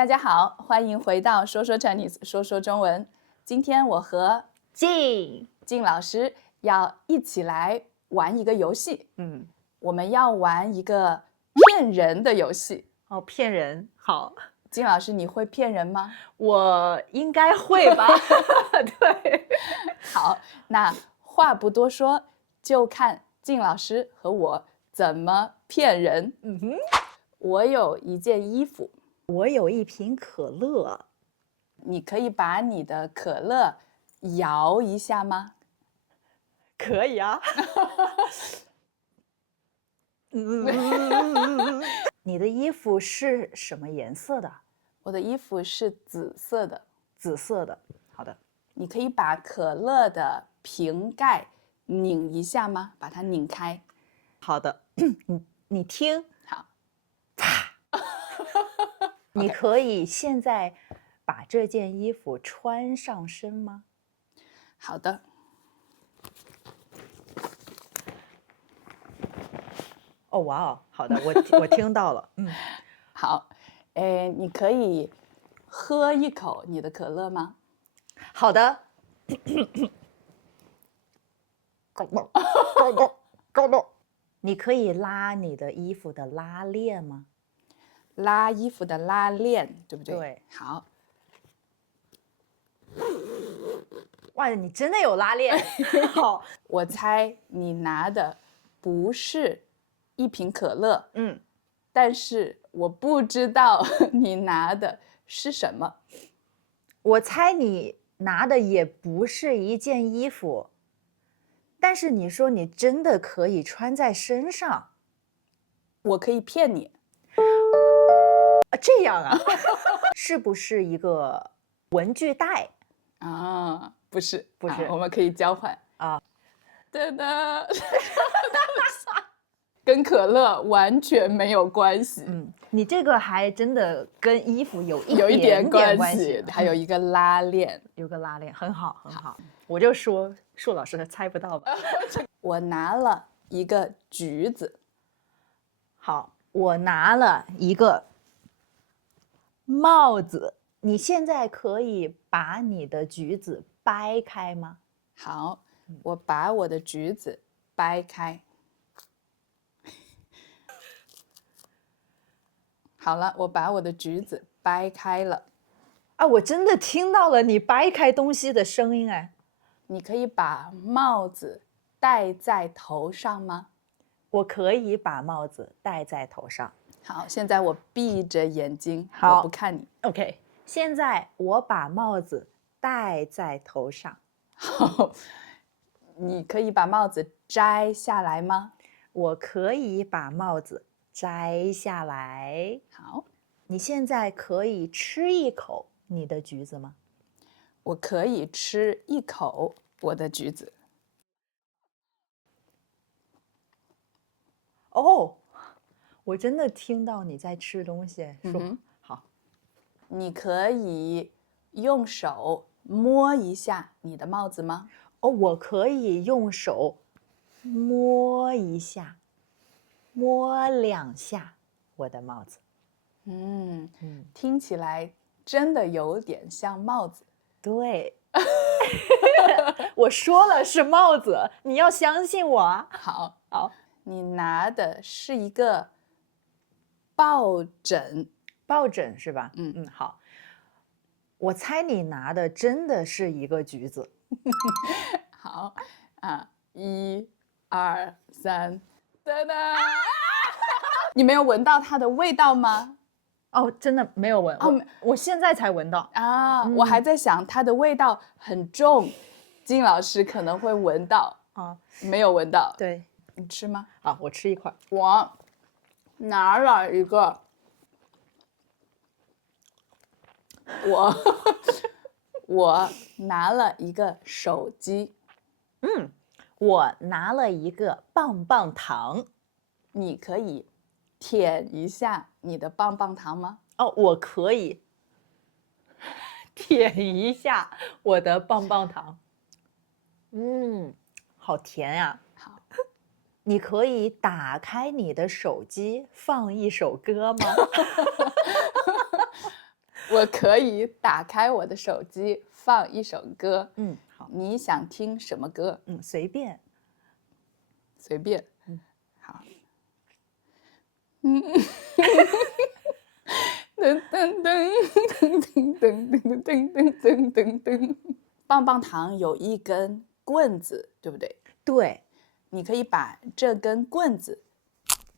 大家好，欢迎回到说说 Chinese， 说说中文。今天我和静老师要一起来玩一个游戏。我们要玩一个骗人的游戏。哦，骗人。好，金老师，你会骗人吗？我应该会吧。对，好，那话不多说，就看金老师和我怎么骗人。我有一件衣服，我有一瓶可乐，你可以把你的可乐摇一下吗？可以啊。你的衣服是什么颜色的？我的衣服是紫色的。紫色的。好的。你可以把可乐的瓶盖拧一下吗？把它拧开。好的。你听。好。你可以现在把这件衣服穿上身吗？好的。哦，哇哦，好的，我听到了。好，你可以喝一口你的可乐吗？好的。你可以拉你的衣服的拉链吗？拉衣服的拉链，对不对？对。好。哇，你真的有拉链。好，我猜你拿的不是一瓶可乐，但是我不知道你拿的是什么。我猜你拿的也不是一件衣服，但是你说你真的可以穿在身上。我可以骗你。这样啊？是不是一个文具袋？啊，不是，不是。我们可以交换啊。对的。跟可乐完全没有关系。你这个还真的跟衣服有一点关系。还有一个拉链。有个拉链，很好，很好。我就说舒老师猜不到吧。我拿了一个橘子。好，我拿了一个帽子。你现在可以把你的橘子掰开吗？好，我把我的橘子掰开。好了，我把我的橘子掰开了。啊，我真的听到了你掰开东西的声音哎。你可以把帽子戴在头上吗？我可以把帽子戴在头上。好，现在我闭着眼睛，好，我不看你。OK， 现在我把帽子戴在头上。好，你可以把帽子摘下来吗？我可以把帽子摘下来。好，你现在可以吃一口你的橘子吗？我可以吃一口我的橘子。哦，我真的听到你在吃东西。说好。你可以用手摸一下你的帽子吗？哦，我可以用手摸一下，摸两下我的帽子。听起来真的有点像帽子。对。我说了是帽子，你要相信我啊。好，你拿的是一个抱枕。抱枕是吧？好。我猜你拿的真的是一个橘子。好，1、2、3，噔噔！你没有闻到它的味道吗？哦，真的没有闻。我现在才闻到啊！我还在想它的味道很重，金老师可能会闻到啊，没有闻到。对，你吃吗？好，我吃一块。我拿了一个，我拿了一个手机。我拿了一个棒棒糖。你可以舔一下你的棒棒糖吗？哦，我可以舔一下我的棒棒糖。好甜呀。好，你可以打开你的手机放一首歌吗？我可以打开我的手机放一首歌。好，你想听什么歌？随便。随便。好。噔噔噔噔噔噔噔噔噔噔噔。棒棒糖有一根棍子，对不对？对。你可以把这根棍子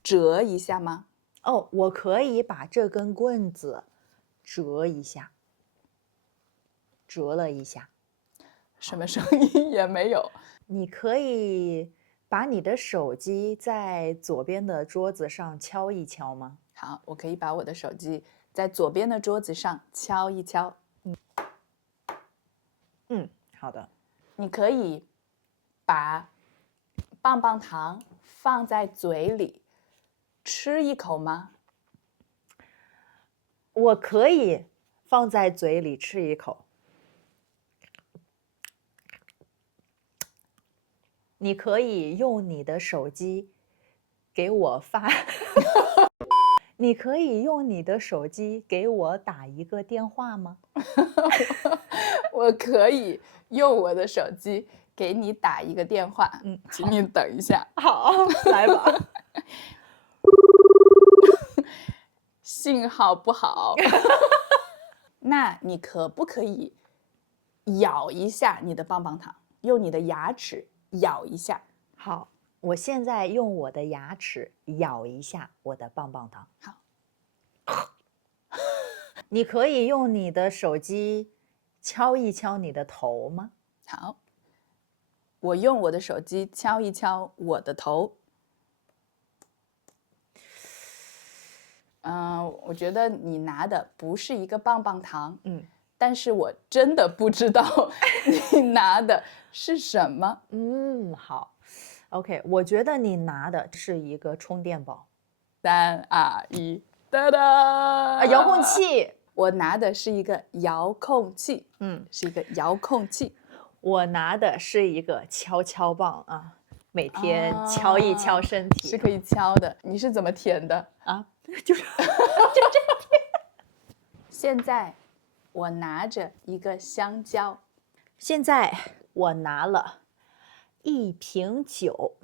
折一下吗？哦，我可以把这根棍子折一下，折了一下，什么声音也没有。你可以把你的手机在左边的桌子上敲一敲吗？好，我可以把我的手机在左边的桌子上敲一敲。好的。你可以把棒棒糖放在嘴里吃一口吗？我可以放在嘴里吃一口。你可以用你的手机给我发你可以用你的手机给我打一个电话吗？我可以用我的手机给你打一个电话。请你等一下。好，来吧。信号不好。那你可不可以咬一下你的棒棒糖？用你的牙齿咬一下。好，我现在用我的牙齿咬一下我的棒棒糖。好。你可以用你的手机敲一敲你的头吗？好，我用我的手机敲一敲我的头。我觉得你拿的不是一个棒棒糖，但是我真的不知道你拿的是什么。好 ，OK， 我觉得你拿的是一个充电宝。3、2、1，哒哒！遥控器。我拿的是一个遥控器，是一个遥控器。我拿的是一个敲敲棒啊，每天敲一敲身体。是可以敲的。你是怎么填的啊？就这样填。现在我拿着一个香蕉。现在我拿了一瓶酒。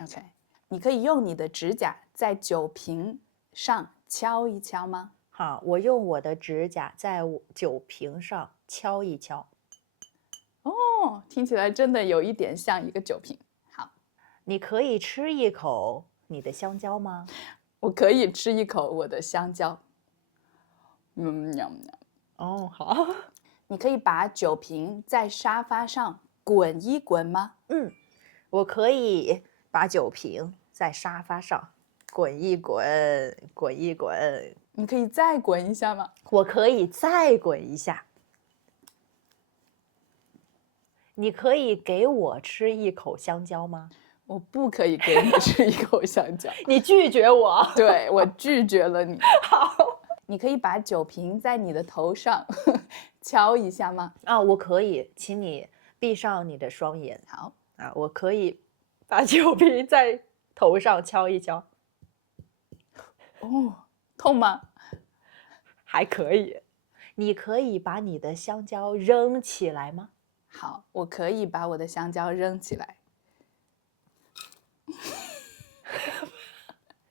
OK， 你可以用你的指甲在酒瓶上敲一敲吗？好，我用我的指甲在酒瓶上敲一敲。哦，听起来真的有一点像一个酒瓶。好，你可以吃一口你的香蕉吗？我可以吃一口我的香蕉。哦，好。你可以把酒瓶在沙发上滚一滚吗？我可以把酒瓶在沙发上滚一滚，滚一滚。你可以再滚一下吗？我可以再滚一下。你可以给我吃一口香蕉吗？我不可以给你吃一口香蕉。你拒绝我。对，我拒绝了你。好。你可以把酒瓶在你的头上敲一下吗？我可以，请你闭上你的双眼。好。我可以把酒瓶在头上敲一敲。哦，痛吗？还可以。你可以把你的香蕉扔起来吗？好，我可以把我的香蕉扔起来。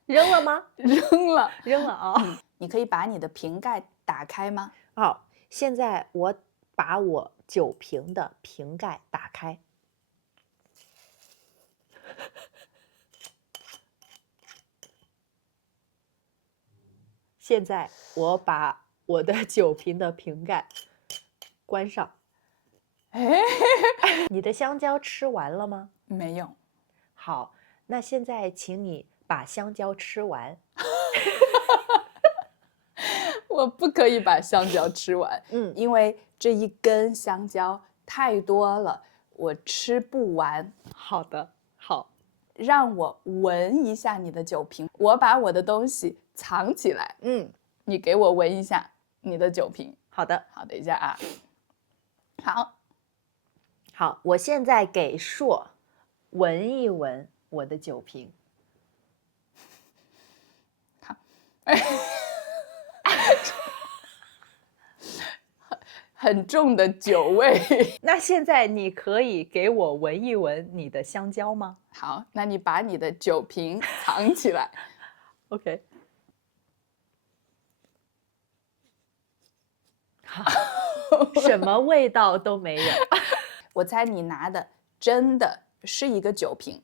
扔了吗？扔了，扔了啊。你可以把你的瓶盖打开吗？好，现在我把我酒瓶的瓶盖打开。现在我把我的酒瓶的瓶盖关上。你的香蕉吃完了吗？没有。好，那现在请你把香蕉吃完。我不可以把香蕉吃完，因为这一根香蕉太多了，我吃不完。好的，好。让我闻一下你的酒瓶，我把我的东西藏起来。你给我闻一下你的酒瓶。好的，好，等一下啊。好，我现在给硕闻一闻我的酒瓶。好。很重的酒味。那现在你可以给我闻一闻你的香蕉吗好，那你把你的酒瓶藏起来。？OK。好，什么味道都没有。我猜你拿的真的是一个酒瓶。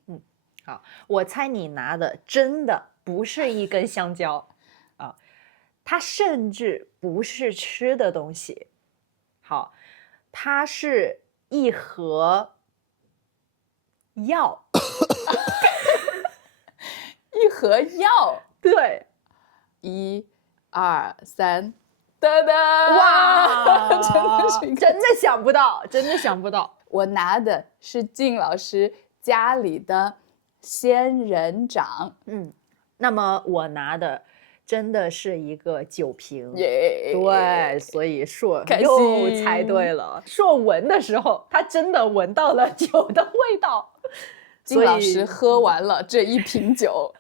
好，我猜你拿的真的不是一根香蕉啊，它甚至不是吃的东西。好，它是一盒药。一盒药。对， 1、2、3，哒哒！哇，真的是一个真的想不到，真的想不到。我拿的是靳老师家里的仙人掌。那么我拿的真的是一个酒瓶。耶！对，所以硕开又心猜对了。硕闻的时候，他真的闻到了酒的味道。靳老师喝完了这一瓶酒，